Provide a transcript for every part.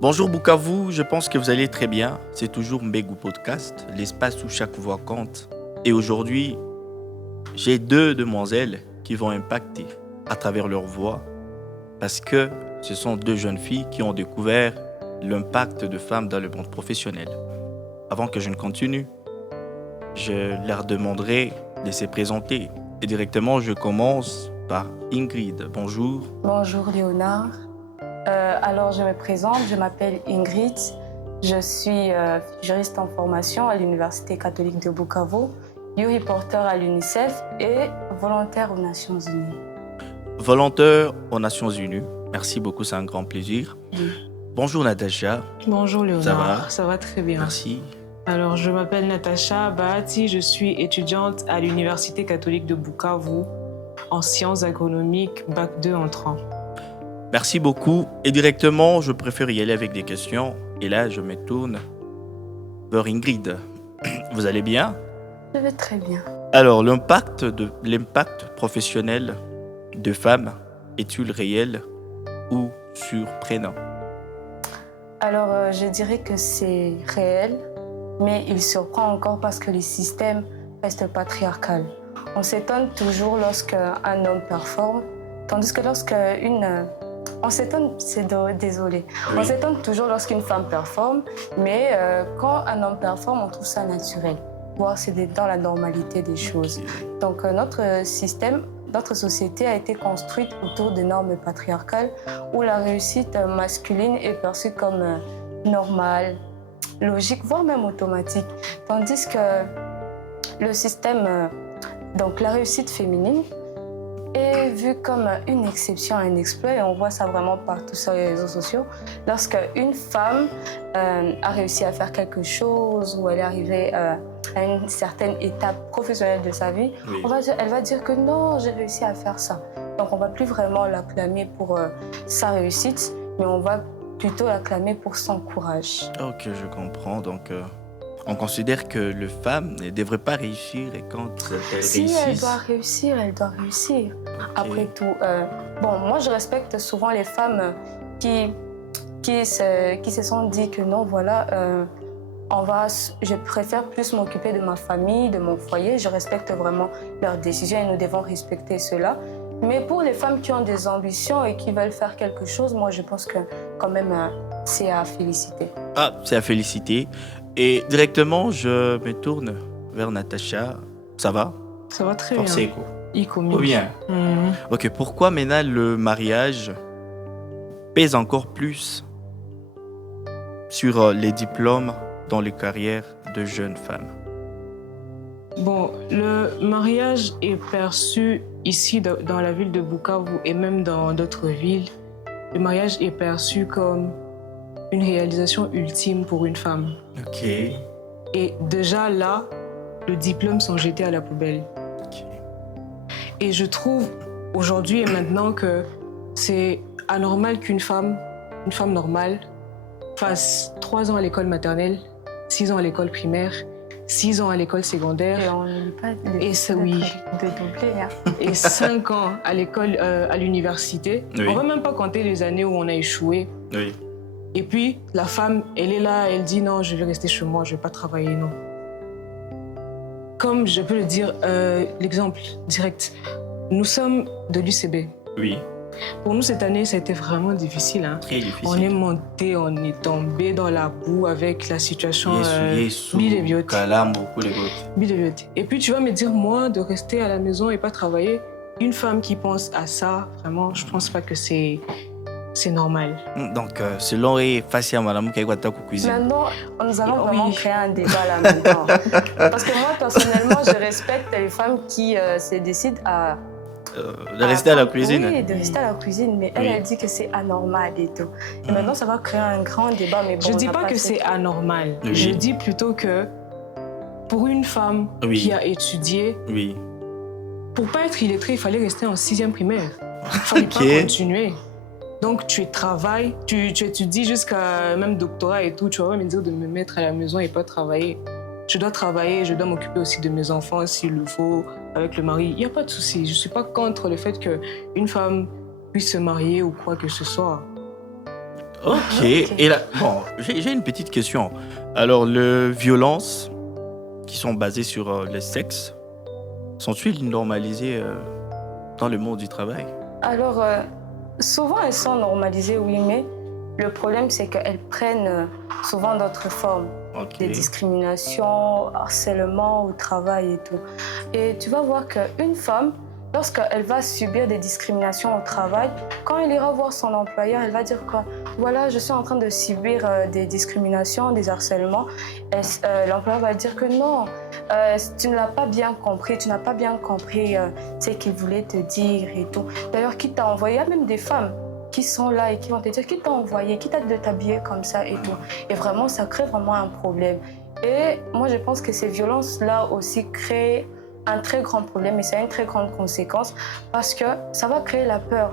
Bonjour Bukavu, je pense que vous allez très bien. C'est toujours Mbegu Podcast, l'espace où chaque voix compte. Et aujourd'hui, j'ai deux demoiselles qui vont impacter à travers leur voix parce que ce sont deux jeunes filles qui ont découvert l'impact de femmes dans le monde professionnel. Avant que je ne continue, je leur demanderai de se présenter. Et directement, je commence par Ingrid. Bonjour. Bonjour Léonard. Alors je me présente, je m'appelle Ingrid. Je suis juriste en formation à l'Université catholique de Bukavu, youth reporter à l'UNICEF et volontaire aux Nations Unies. Volontaire aux Nations Unies. Merci beaucoup, c'est un grand plaisir. Oui. Bonjour Natacha. Bonjour Léonard, Ça va? Ça va très bien. Merci. Alors je m'appelle Natacha Bahati, je suis étudiante à l'Université catholique de Bukavu en sciences agronomiques, bac 2 entrant. Merci beaucoup. Et directement, je préfère y aller avec des questions. Et là, je me tourne vers Ingrid. Vous allez bien? Je vais très bien. Alors, l'impact professionnel de femmes est-il réel ou surprenant? Alors je dirais que c'est réel, mais il surprend encore parce que le système reste patriarcal. On s'étonne toujours lorsqu'un homme performe, tandis que on s'étonne toujours lorsqu'une femme performe, mais quand un homme performe, on trouve ça naturel. Voire c'est dans la normalité des choses. Donc notre société a été construite autour de normes patriarcales où la réussite masculine est perçue comme normale, logique, voire même automatique. Tandis que le système, donc la réussite féminine, est vue comme une exception, un exploit, et on voit ça vraiment partout sur les réseaux sociaux. Lorsque une femme a réussi à faire quelque chose ou elle est arrivée à une certaine étape professionnelle de sa vie, Oui. elle va dire que non, j'ai réussi à faire ça. Donc on ne va plus vraiment l'acclamer pour sa réussite, mais on va plutôt l'acclamer pour son courage. Ok, je comprends. Donc, on considère que les femmes ne devraient pas réussir et quand elles Si réussissent... elle doit réussir, elle doit réussir. Ok. Après tout, moi je respecte souvent les femmes qui se sont dit que non, voilà, je préfère plus m'occuper de ma famille, de mon foyer. Je respecte vraiment leurs décisions et nous devons respecter cela. Mais pour les femmes qui ont des ambitions et qui veulent faire quelque chose, moi je pense que quand même c'est à féliciter. Ah, c'est à féliciter. Et directement, je me tourne vers Natacha. Ça va? Ça va très Force bien. écho. Iconique. Bien. Ok, pourquoi maintenant le mariage pèse encore plus sur les diplômes dans les carrières de jeunes femmes? Bon, le mariage est perçu ici dans la ville de Bukavu et même dans d'autres villes. Le mariage est perçu comme une réalisation ultime pour une femme. Ok. Et déjà là, les diplômes sont jetés à la poubelle. Ok. Et je trouve aujourd'hui et maintenant que c'est anormal qu'une femme normale, fasse 3 ans à l'école maternelle, 6 ans à l'école primaire, 6 ans à l'école secondaire. Et on n'oublie pas de doubler. Et 5 ans à l'école, à l'université. Oui. On ne va même pas compter les années où on a échoué. Oui. Et puis, la femme, elle est là, elle dit non, je vais rester chez moi, je ne vais pas travailler, non. Comme je peux le dire, l'exemple direct, nous sommes de l'UCB. Oui. Pour nous, cette année, ça a été vraiment difficile. Hein. Très difficile. On est monté, on est tombé dans la boue avec la situation Yesu, Bileviote. Kalambo, Koulegote. Bileviote. Et puis, tu vas me dire, moi, de rester à la maison et pas travailler, une femme qui pense à ça, vraiment, je pense pas que c'est normal. Donc, selon Fassia Madame Kaigwata Cuisine. Maintenant, nous allons Oui. vraiment créer un débat là maintenant. Parce que moi, personnellement, je respecte les femmes qui se décident à... de rester à la cuisine. Oui, de rester à la cuisine. Mais elle, Oui. elle dit que c'est anormal et tout. Et maintenant, ça va créer un grand débat. Mais bon, Je on dis n'a pas que fait- c'est anormal. Oui. Je dis plutôt que pour une femme Oui. qui a étudié, Oui. pour pas être illettrée, il fallait rester en 6e primaire. Il fallait Ok. pas continuer. Donc tu travailles, tu étudies jusqu'à même doctorat et tout. Tu vas pas me dire de me mettre à la maison et pas travailler. Je dois travailler, je dois m'occuper aussi de mes enfants s'il le faut, avec le mari. Il n'y a pas de souci. Je ne suis pas contre le fait qu'une femme puisse se marier ou quoi que ce soit. Ok. Et là, bon, j'ai une petite question. Alors, les violences qui sont basées sur le sexe, sont-ils normalisées dans le monde du travail? Alors, souvent, elles sont normalisées, oui, mais le problème, c'est qu'elles prennent souvent d'autres formes. Ok. Des discriminations, harcèlement au travail et tout. Et tu vas voir qu'une femme, lorsqu'elle va subir des discriminations au travail, quand elle ira voir son employeur, elle va dire que voilà, je suis en train de subir des discriminations, des harcèlements. L'employeur va dire que non, tu ne l'as pas bien compris, tu n'as pas bien compris ce qu'il voulait te dire et tout. D'ailleurs, qui t'a envoyé? Il y a même des femmes qui sont là et qui vont te dire qui t'a envoyé, qui t'a dit de t'habiller comme ça et tout. Et vraiment, ça crée vraiment un problème. Et moi, je pense que ces violences-là aussi créent un très grand problème et c'est une très grande conséquence parce que ça va créer la peur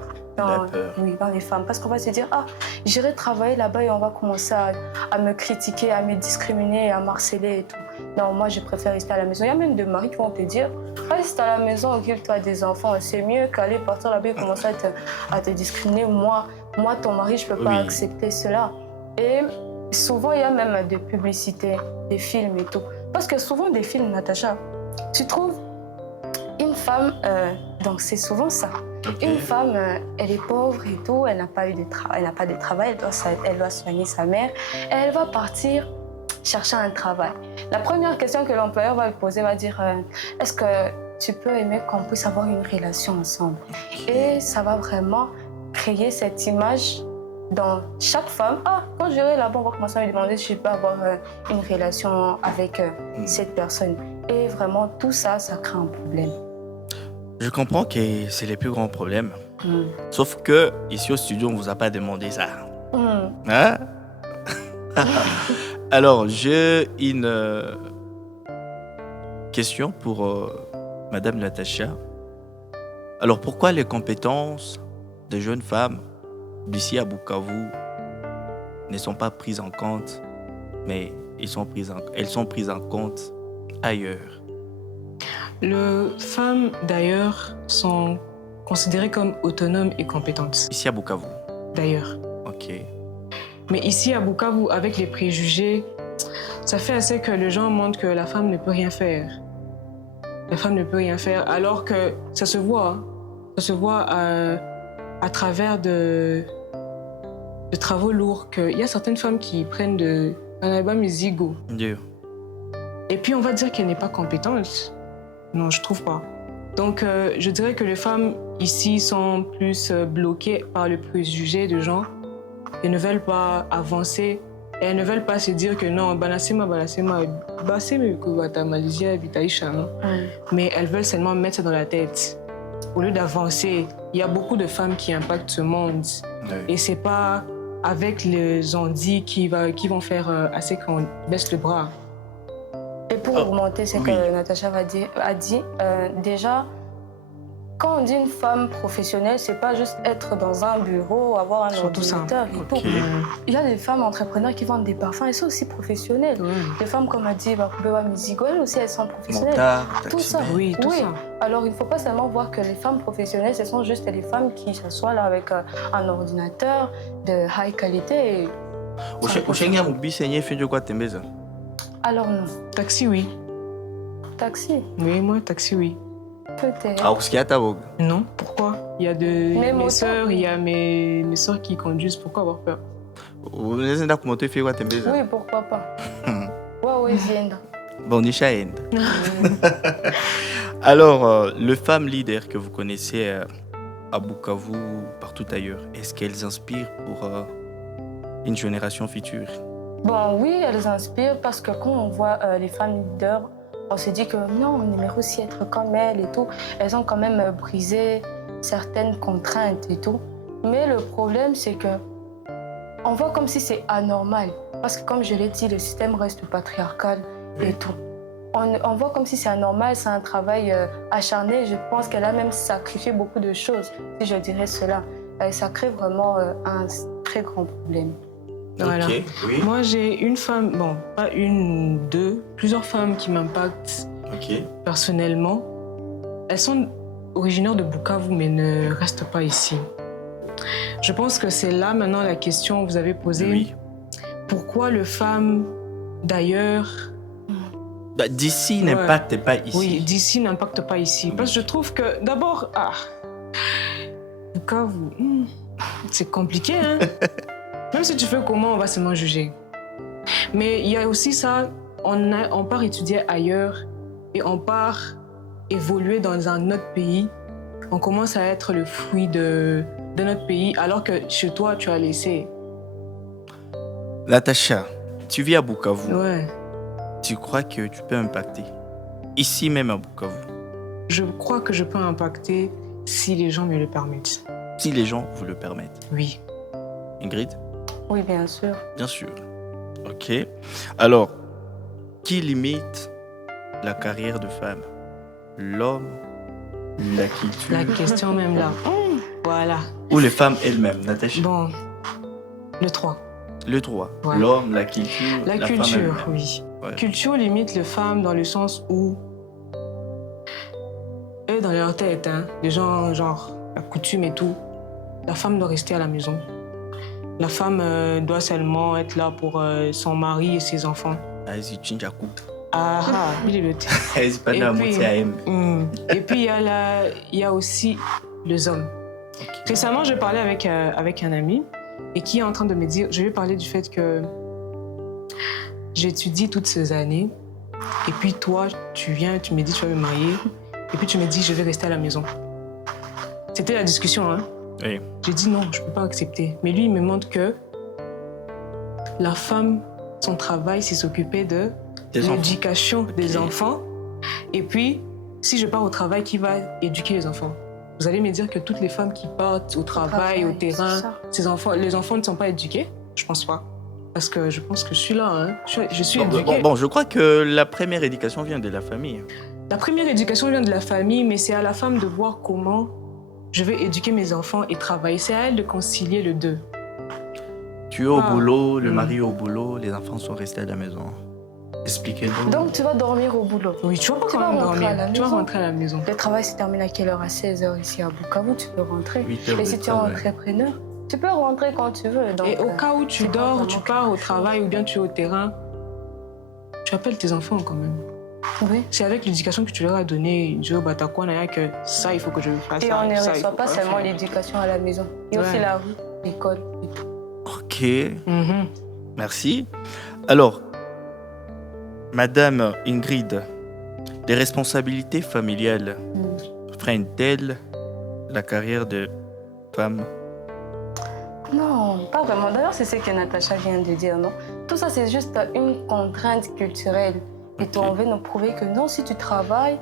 oui, dans les femmes. Parce qu'on va se dire, ah, j'irai travailler là-bas et on va commencer à me critiquer, à me discriminer, à m'harceler et tout. Non, moi, je préfère rester à la maison. Il y a même des maris qui vont te dire, reste à la maison, occupe-toi des enfants. C'est mieux qu'aller partir là-bas et commencer à te discriminer. Moi, ton mari, je ne peux pas accepter cela. Et souvent, il y a même des publicités, des films et tout. Parce que souvent, des films, Natacha, tu trouves une femme, donc c'est souvent ça. Okay. Une femme, elle est pauvre et tout, elle n'a pas eu de travail, elle n'a pas de travail, elle doit soigner sa mère. Et elle va partir chercher un travail. La première question que l'employeur va lui poser va dire est-ce que tu peux aimer qu'on puisse avoir une relation ensemble? Et ça va vraiment créer cette image dans chaque femme. Ah, quand j'irai là-bas, on va commencer à me demander si je peux avoir une relation avec cette personne. Et vraiment, tout ça, ça crée un problème. Je comprends que c'est les plus grands problèmes. Sauf que ici au studio, on ne vous a pas demandé ça. Hein? Alors, j'ai une question pour Madame Natacha. Alors, pourquoi les compétences des jeunes femmes d'ici à Bukavu ne sont pas prises en compte, mais elles sont prises en compte ailleurs? Les femmes, d'ailleurs, sont considérées comme autonomes et compétentes. Ici à Bukavu? D'ailleurs. Ok. Mais ici à Bukavu, avec les préjugés, ça fait assez que les gens montrent que la femme ne peut rien faire. La femme ne peut rien faire, alors que ça se voit. Hein. Ça se voit à travers de travaux lourds. Il y a certaines femmes qui prennent un album zigo. Yeah. Et puis on va dire qu'elle n'est pas compétente. Non, je trouve pas. Donc je dirais que les femmes ici sont plus bloquées par le préjugé de gens. Elles ne veulent pas avancer. Et elles ne veulent pas se dire que non, mais elles veulent seulement mettre ça dans la tête. Au lieu d'avancer, il y a beaucoup de femmes qui impactent ce monde. Oui. Et c'est pas avec les ondits qui vont faire assez qu'on baisse le bras. Et pour augmenter ce que Natacha a dit, déjà, quand on dit une femme professionnelle, c'est pas juste être dans un bureau, avoir un ordinateur et tout. Il y a des femmes entrepreneurs qui vendent des parfums, elles sont aussi professionnelles. Les femmes, comme a dit Bakubewa Mizigo, elles aussi, elles sont professionnelles. Tout ça. Oui, tout ça. Alors, il ne faut pas seulement voir que les femmes professionnelles, ce sont juste des femmes qui s'assoient là avec un ordinateur de high qualité. Alors non. Taxi, oui. Taxi? Oui, moi, taxi, oui. Peut-être. Non, pourquoi? Il y a mes sœurs, il y a mes sœurs qui conduisent. Pourquoi avoir peur? Oui, pourquoi pas. Bon, alors, les femmes leaders que vous connaissez à Bukavu, partout ailleurs, est-ce qu'elles inspirent pour une génération future? Bon, oui, elles inspirent parce que quand on voit les femmes leaders, on se dit que non, on aimerait aussi être comme elles et tout. Elles ont quand même brisé certaines contraintes et tout. Mais le problème, c'est que on voit comme si c'est anormal. Parce que comme je l'ai dit, le système reste patriarcal et tout. On voit comme si c'est anormal, c'est un travail acharné. Je pense qu'elle a même sacrifié beaucoup de choses, si je dirais cela. Ça crée vraiment un très grand problème. Voilà. Okay, oui. Moi, j'ai une femme, bon, pas une, deux, plusieurs femmes qui m'impactent personnellement. Elles sont originaires de Bukavu, mais ne restent pas ici. Je pense que c'est là maintenant la question que vous avez posée. Oui. Pourquoi les femmes d'ailleurs... D'ici Ouais. n'impacte pas ici. Oui, d'ici n'impacte pas ici. Parce que je trouve que d'abord, c'est compliqué, hein. Même si tu fais comment, on va seulement juger. Mais il y a aussi ça, on part étudier ailleurs et on part évoluer dans un autre pays. On commence à être le fruit de notre pays, alors que chez toi, tu as laissé. Natacha, tu vis à Bukavu. Ouais. Tu crois que tu peux impacter ici même à Bukavu, Je crois que je peux impacter si les gens me le permettent. si les gens vous le permettent. Oui. Ingrid? Oui, bien sûr. Bien sûr. Ok. Alors, qui limite la carrière de femme? L'homme, la culture La question même là. Voilà. ou les femmes elles-mêmes, Natacha? Bon, le 3. Le 3. Ouais. L'homme, la culture, La femme culture, elle-même. oui. Ouais. Culture limite les femmes dans le sens où eux, dans leur tête, hein, les gens, genre, la coutume et tout, la femme doit rester à la maison. La femme doit seulement être là pour son mari et ses enfants. Vas-y, Chinjaku. Ah, il est le thé. Vas-y, pas de Et la puis- moitié à M. Et puis, il y a aussi les hommes. Ok. Récemment, je parlais avec un ami et qui est en train de me dire, je lui ai parlé du fait que j'étudie toutes ces années et puis toi, tu viens, tu me dis tu vas me marier et puis tu me dis je vais rester à la maison. C'était la discussion, hein. Oui. J'ai dit non, je ne peux pas accepter. Mais lui, il me montre que la femme, son travail, c'est s'occuper de Des enfants. l'éducation des Ok. enfants. Et puis, si je pars au travail, qui va éduquer les enfants? Vous allez me dire que toutes les femmes qui partent au travail, au terrain, c'est ça. les enfants ne sont pas éduqués? Je pense pas. Parce que je pense que je suis là, hein. Je suis éduquée. Bon, je crois que la première éducation vient de la famille. La première éducation vient de la famille, mais c'est à la femme de voir comment je vais éduquer mes enfants et travailler. C'est à elle de concilier le deux. Tu es au Ah. boulot, le mari est au boulot, les enfants sont restés à la maison. Expliquez-nous. Donc, tu vas dormir au boulot. Oui, tu vas pas Tu quand vas même rentrer à la dormir. Tu vas maison. rentrer à la maison. Le travail se termine à quelle heure? À 16h ici à Bukavu, tu peux rentrer. 8 heures Et de si tu es travail. entrepreneur, tu peux rentrer quand tu veux. Donc, Et au cas où tu c'est pas dors, vraiment tu pars au travail ou bien tu es au terrain, tu appelles tes enfants quand même. Oui. C'est avec l'éducation que tu leur as donnée, Joe Batakwana, que ça, il faut que je fasse Et ça. on ne ça, il reçoit faut pas seulement faire. l'éducation à la maison. Il y a aussi Ouais. la rue, l'école et tout. Ok, Mhm. merci. Alors, Madame Ingrid, les responsabilités familiales freinent-elles la carrière de femme? Non, pas vraiment. D'ailleurs, c'est ce que Natacha vient de dire, non? Tout ça, c'est juste une contrainte culturelle. Et toi, on veut nous prouver que non, si tu travailles,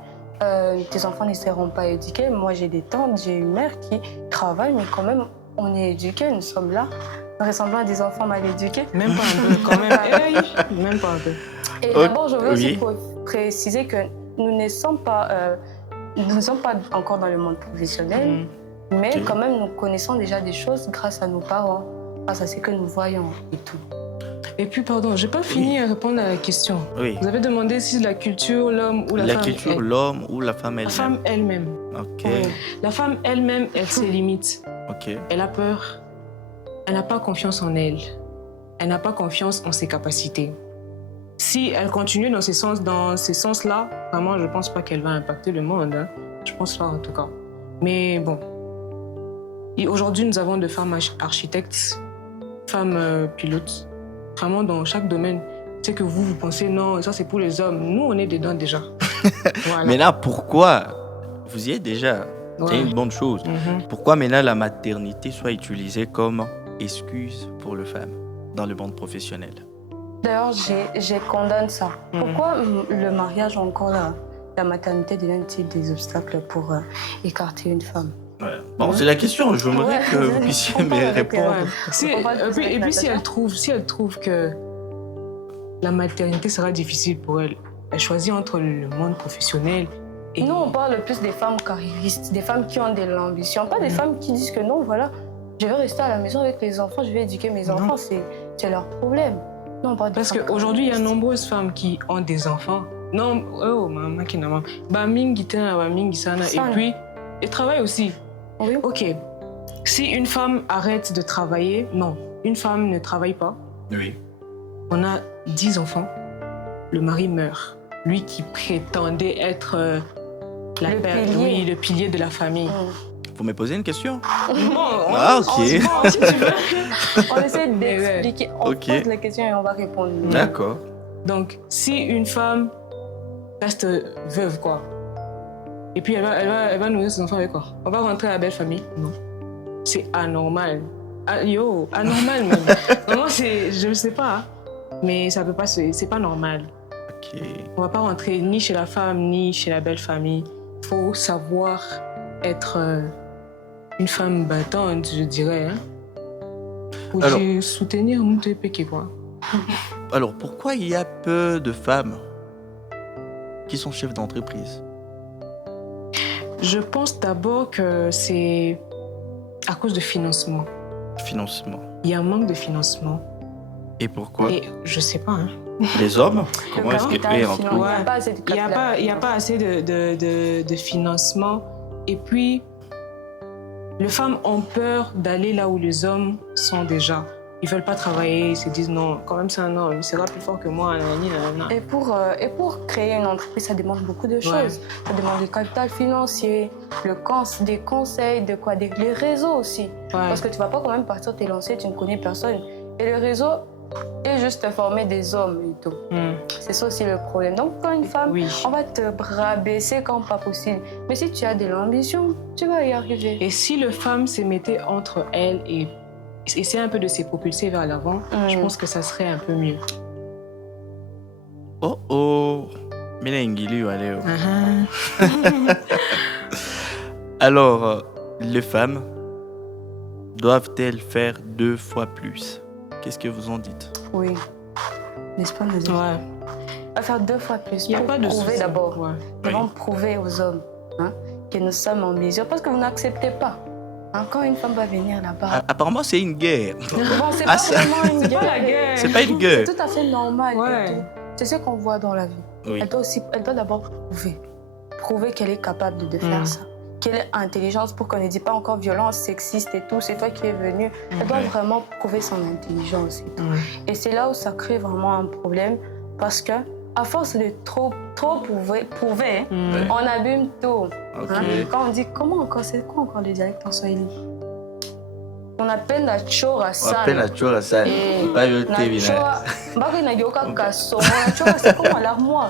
tes enfants ne seront pas éduqués. Moi, j'ai des tantes, j'ai une mère qui travaille, mais quand même, on est éduqués, nous sommes là, ressemblant à des enfants mal éduqués. Même pas un peu, quand même. Hey, même pas un peu. Et Ok, d'abord, je veux aussi oui. préciser que nous ne sommes pas encore dans le monde professionnel, mais Ok. quand même, nous connaissons déjà des choses grâce à nos parents, grâce à ce que nous voyons et tout. Et puis, pardon, j'ai pas fini à répondre à la question. Oui. Vous avez demandé si la culture, l'homme ou la femme. culture, l'homme ou la femme La elle-même? femme elle-même. Ok, Ouais. La femme elle-même, elle ses limites. ok. Elle a peur. Elle n'a pas confiance en elle. Elle n'a pas confiance en ses capacités. Si elle continue dans ces sens-là, vraiment, je pense pas qu'elle va impacter le monde. Hein. Je pense pas en tout cas. Mais bon. Et aujourd'hui, nous avons de femmes architectes, femmes pilotes, vraiment dans chaque domaine. C'est que vous pensez non, ça c'est pour les hommes. Nous, on est dedans déjà. Voilà. Mais là, pourquoi vous y êtes déjà? C'est Ouais. une bonne chose. Mhm. Pourquoi maintenant la maternité soit utilisée comme excuse pour les femmes dans le monde professionnel? D'ailleurs, j'ai condamné ça. Pourquoi le mariage ou encore la maternité devient-il des obstacles pour écarter une femme? Ouais. Bon, c'est la question. J'aimerais Ouais, que vous je puissiez comprends me avec, répondre. Ouais. Si, On va le poser et avec puis si Natacha. elle trouve que la maternité sera difficile pour elle, elle choisit entre le monde professionnel et... Nous, on parle plus des femmes carriéristes, des femmes qui ont de l'ambition, pas des femmes qui disent que non, voilà, je vais rester à la maison avec les enfants, je vais éduquer mes enfants, c'est leur problème. Non, on parle des Parce femmes qu'aujourd'hui, il y a carriéristes. nombreuses femmes qui ont des enfants. Non, oh, maman, qui n'a pas. Bah, mingi tena, bah, mingi sana. Et Sana. puis, elles travaillent aussi. Oui. Ok. Si une femme arrête de travailler, non, une femme ne travaille pas. Oui. On a 10 enfants, le mari meurt. Lui qui prétendait être le pilier de la famille. Vous me posez une question? Bon, Ok. si tu veux. On essaie d'expliquer, on Ok. pose la question et on va répondre. D'accord. Donc, si une femme reste veuve, quoi, et puis elle va nourrir ses enfants avec quoi? On va rentrer à la belle famille? Non. C'est anormal. Anormal même. Vraiment, je ne sais pas. Mais ça peut pas c'est pas normal. Ok. On va pas rentrer ni chez la femme, ni chez la belle famille. Il faut savoir être une femme battante, je dirais. Hein? Pour Alors- soutenir mon péqué, quoi. Alors, pourquoi il y a peu de femmes qui sont chefs d'entreprise? Je pense d'abord que c'est à cause de financement. Financement. Il y a un manque de financement. Et pourquoi? Et je sais pas. Hein. Les hommes? Comment est-ce capital qu'ils financier. rentrent? Il n'y a pas assez de Il n'y capital. a pas assez de financement. Et puis, les femmes ont peur d'aller là où les hommes sont déjà. Ils ne veulent pas travailler, ils se disent non, quand même c'est un homme, il sera plus fort que moi. Nanana. Et pour créer une entreprise, ça demande beaucoup de choses. Ça demande du capital financier, des conseils, les réseaux aussi. Ouais. Parce que tu ne vas pas quand même partir te lancer, tu ne connais personne. Et le réseau est juste former des hommes et tout. C'est ça aussi le problème. Donc quand une femme, Oui. on va te rabaisser comme pas possible. Mais si tu as de l'ambition, tu vas y arriver. Et si les femmes se mettaient entre elles et essayaient un peu de se propulser vers l'avant, je pense que ça serait un peu mieux. Oh oh! Mina ingili wale oh. Alors, les femmes doivent-elles faire 2 fois plus? Qu'est-ce que vous en dites? Oui. N'est-ce pas, Nadia? Ouais. On va faire 2 fois plus. Il n'y a pour pas de prouver souci. d'abord. Ouais. Nous devons prouver aux hommes que nous sommes en mesure. Parce que vous n'acceptez pas. Quand une femme va venir là-bas. Apparemment, c'est une guerre. Bon, c'est Ah, pas ça- vraiment une guerre. la guerre. C'est pas une guerre. C'est tout à fait normal. Ouais. et tout. C'est ce qu'on voit dans la vie. Oui. Elle doit d'abord prouver qu'elle est capable de faire ça. Qu'elle est intelligente pour qu'on ne dise pas encore violence, sexiste et tout. C'est toi qui es venu. Elle doit vraiment prouver son intelligence et tout. Et c'est là où ça crée vraiment un problème parce que à force de trop prouver, on abîme tout. Ok. Quand on dit c'est quoi encore le dialecte en swahili? On appelle la chora On appelle la chora ça. Pas yo tevina. c'est comme l'armoire.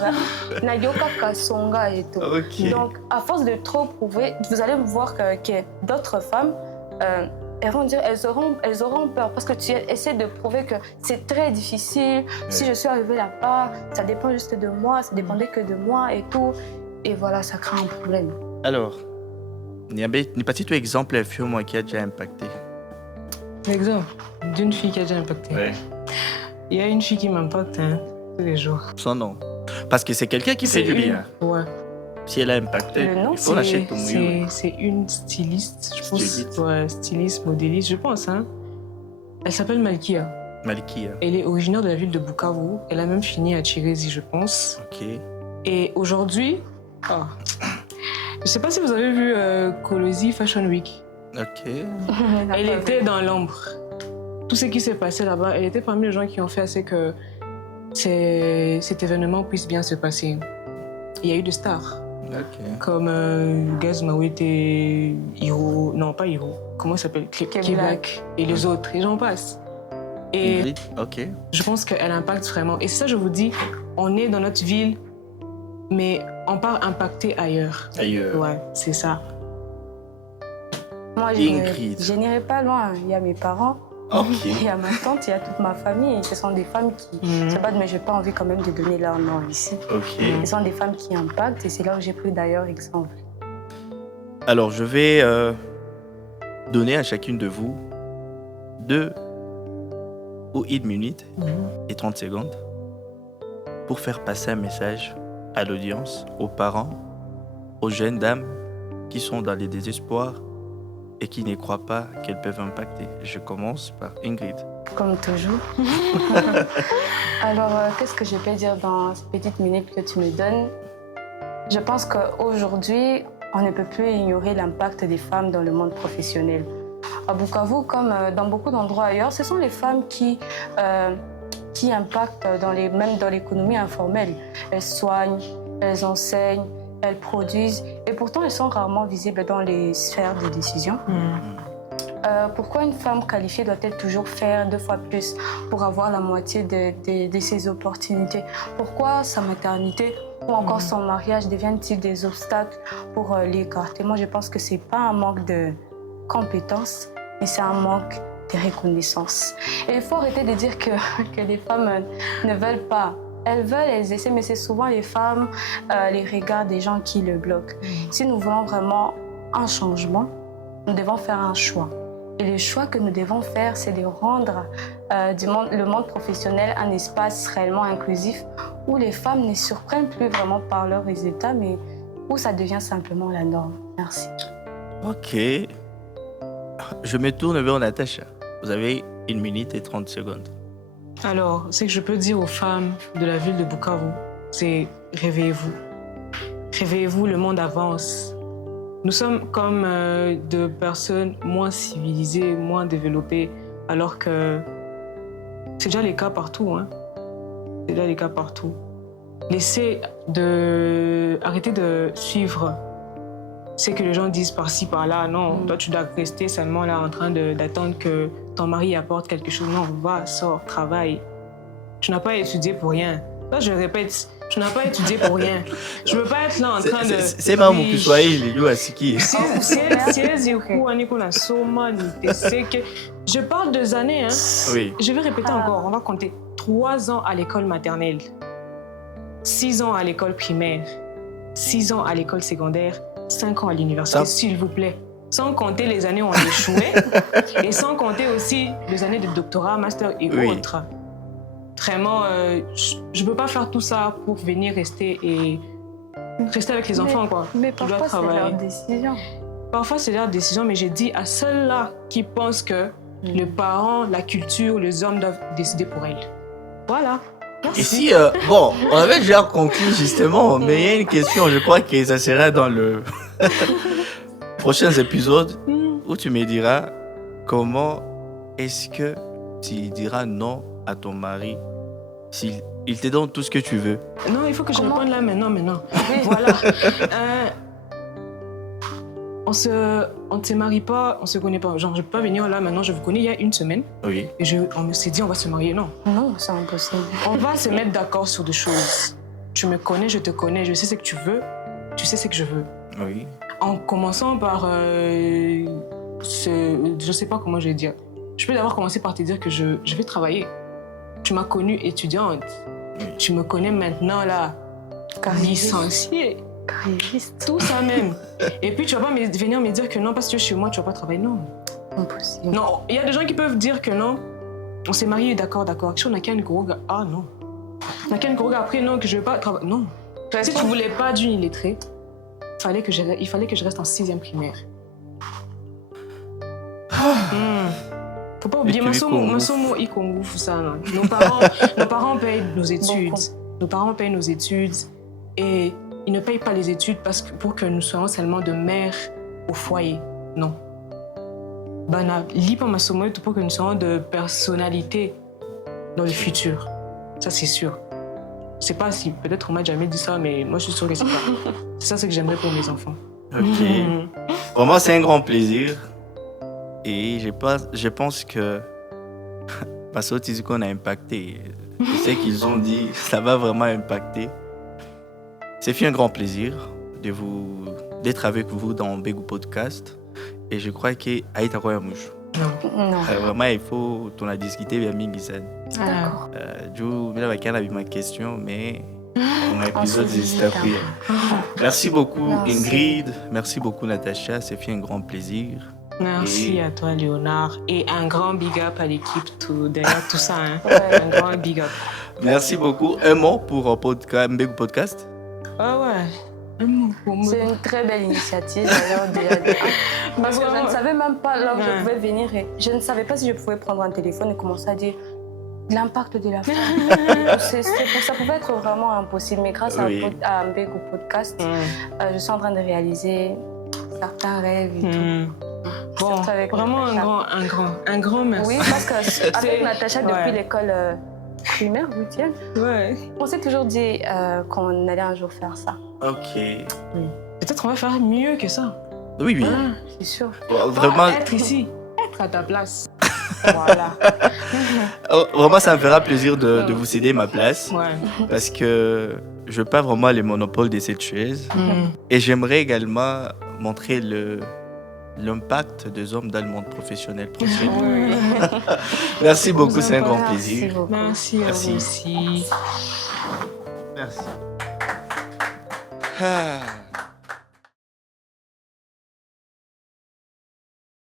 Kasonga et tout. Ok. Donc, à force de trop prouver, vous allez voir que d'autres femmes, elles vont dire, elles auront peur parce que tu essaies de prouver que c'est très difficile. Si je suis arrivée là-bas, ça dépend juste de moi, ça dépendait que de moi et tout. Et voilà, ça crée un problème. Alors, n'y pas tout exemple un film qui a déjà impacté. L'exemple d'une fille qui a déjà impacté. Ouais. Il y a une fille qui m'impacte tous les jours. Son nom. Parce que c'est quelqu'un qui fait du bien. Ouais. Si elle a impacté, Le nom, il faut lâcher tout mieux. C'est une styliste, je pense. Styliste. Ouais, styliste, modéliste, je pense. Hein. Elle s'appelle Malkia. Maliki. Elle est originaire de la ville de Bukavu. Elle a même fini à Chirezi, je pense. Ok. Et aujourd'hui, je ne sais pas si vous avez vu Kolosi Fashion Week. Ok. Elle était dans l'ombre. Tout ce qui s'est passé là-bas, elle était parmi les gens qui ont fait assez que cet événement puisse bien se passer. Il y a eu des stars. Ok. Comme Gaz Mawete, Hiro, non pas Hiro, comment ça s'appelle? K-Black et les autres, et j'en passe. Et Ingrid. Ok. je pense qu'elle impacte vraiment. Et ça, je vous dis, on est dans notre ville, mais on part impacter ailleurs. Ailleurs. Ouais, c'est ça. Moi, Ingrid. je n'irai pas loin. Il y a mes parents, Ok. il y a ma tante, il y a toute ma famille. Ce sont des femmes qui se battent, mais je n'ai pas envie quand même de donner leur nom ici. Ok. Ce sont des femmes qui impactent et c'est là où j'ai pris d'ailleurs exemple. Alors, je vais donner à chacune de vous 2 ou 1 minute et 30 secondes pour faire passer un message à l'audience, aux parents, aux jeunes dames qui sont dans les désespoirs et qui ne croient pas qu'elles peuvent impacter. Je commence par Ingrid. Comme toujours. Alors, qu'est-ce que je peux dire dans ces petites minutes que tu me donnes? Je pense qu'aujourd'hui, on ne peut plus ignorer l'impact des femmes dans le monde professionnel. À Bukavu, comme dans beaucoup d'endroits ailleurs, ce sont les femmes qui impactent même dans l'économie informelle. Elles soignent, elles enseignent, elles produisent, et pourtant elles sont rarement visibles dans les sphères de décision. Pourquoi une femme qualifiée doit-elle toujours faire 2 fois plus pour avoir la moitié de ses opportunités? Pourquoi sa maternité ou encore son mariage deviennent-ils des obstacles pour l'écarter? Moi, je pense que ce n'est pas un manque de compétences, mais c'est un manque de reconnaissance. Et il faut arrêter de dire que les femmes ne veulent pas. Elles veulent, elles essaient, mais c'est souvent les femmes, les regards des gens qui le bloquent. Si nous voulons vraiment un changement, nous devons faire un choix. Et le choix que nous devons faire, c'est de rendre le monde professionnel un espace réellement inclusif où les femmes ne surprennent plus vraiment par leurs résultats, mais où ça devient simplement la norme. Merci. Ok. Je me tourne vers Natacha. Vous avez 1 minute et 30 secondes. Alors, ce que je peux dire aux femmes de la ville de Bukavu, c'est réveillez-vous. Réveillez-vous, le monde avance. Nous sommes comme de personnes moins civilisées, moins développées, alors que c'est déjà les cas partout. C'est déjà les cas partout. Arrêtez de suivre ce que les gens disent par-ci, par-là. Non, toi, tu dois rester seulement là en train d'attendre que ton mari apporte quelque chose. Non, va, sors, travaille. Tu n'as pas étudié pour rien. Là, je répète, tu n'as pas étudié pour rien. Je ne veux pas être là en train de... C'est pas mon Kiswahili, lui, à Siki. Je parle de années. Oui. Je vais répéter encore, on va compter. 3 ans à l'école maternelle, 6 ans à l'école primaire, 6 ans à l'école secondaire, 5 ans à l'université, s'il vous plaît. Sans compter les années où on échouait et sans compter aussi les années de doctorat, master et autres. Vraiment, je ne peux pas faire tout ça pour venir rester avec les enfants, quoi. Mais parfois, c'est leur décision. Parfois, c'est leur décision, mais j'ai dit à ceux-là qui pensent que les parents, la culture, les hommes doivent décider pour elles. Voilà. Merci. Ici, bon, on avait déjà conclu justement, mais il y a une question, je crois que ça sera dans le prochain épisode où tu me diras comment est-ce que tu diras non à ton mari s'il te donne tout ce que tu veux. Non, il faut que je réponde là maintenant. Voilà. On ne se marie pas, on ne se connaît pas. Genre, je ne peux pas venir là maintenant, je vous connais il y a 1 semaine. Oui. Et on s'est dit, on va se marier. Non. Non, c'est impossible. On va se mettre d'accord sur des choses. Tu me connais, je te connais, je sais ce que tu veux, tu sais ce que je veux. Oui. En commençant par je ne sais pas comment je vais dire. Je peux d'abord commencer par te dire que je vais travailler. Tu m'as connue étudiante. Oui. Tu me connais maintenant là, licenciée. Carriériste. Tout ça même. Et puis tu vas pas venir me dire que non, parce que tu es chez moi, tu vas pas travailler. Non. Impossible. Non, il y a des gens qui peuvent dire que non. On s'est mariés, d'accord. Si on n'a qu'un gros gars, ah non. On n'a qu'un gros gars, après non, que je vais pas travailler. Non. Si tu voulais pas d'une illettrée, il fallait que je reste en 6e primaire. Faut pas oublier, Masomo Ikongu, ça. Non. Nos parents payent nos études. Nos parents payent nos études et ils ne payent pas les études pour que nous soyons seulement de mères au foyer. Non. Lipa Masomo pour que nous soyons de personnalité dans le futur. Ça, c'est sûr. Je sais pas si peut-être on m'a jamais dit ça, mais moi je suis sûre que c'est ça. C'est ça ce que j'aimerais pour mes enfants. Ok. Pour moi, c'est un grand plaisir. Et je pense que parce qu'on a impacté. Je sais qu'ils ont dit ça va vraiment impacter. C'est fait un grand plaisir d'être avec vous dans Mbegu Podcast. Et je crois que Aïta Koyamouche. Non. Vraiment, il faut qu'on a discuté bien Mingisan. D'accord. Je vais ma question, mais mon épisode Merci beaucoup Ingrid, merci beaucoup Natacha, c'est fait un grand plaisir. Merci à toi Léonard et un grand big up à l'équipe derrière tout ça. Un grand big up. Merci beaucoup. Un mot pour Mbegu Podcast? Ah ouais. C'est une très belle initiative. Parce que je ne savais même pas là où je pouvais venir. Et je ne savais pas si je pouvais prendre un téléphone et commencer à dire l'impact de la femme. Ça pouvait être vraiment impossible. Mais grâce à Mbegu Podcast, je suis en train de réaliser certains rêves et tout. Bon, Surtout avec vraiment Natacha. un grand merci. Oui, parce qu'avec Natacha, depuis Ouais. l'école primaire, 8e, Ouais. on s'est toujours dit qu'on allait un jour faire ça. Ok. Peut-être on va faire mieux que ça. Oui, oui. Hein? C'est sûr. Vraiment, Être ici, être à ta place. Voilà. vraiment, ça me fera plaisir de vous céder ma place. Ouais. Parce que je veux pas vraiment les monopoles de cette chaise. Et j'aimerais également montrer l'impact des hommes dans le monde professionnel prochainement. Oui. Merci beaucoup, Vous c'est un grand Merci plaisir. beaucoup. Merci à Merci. vous aussi. Merci. Ah.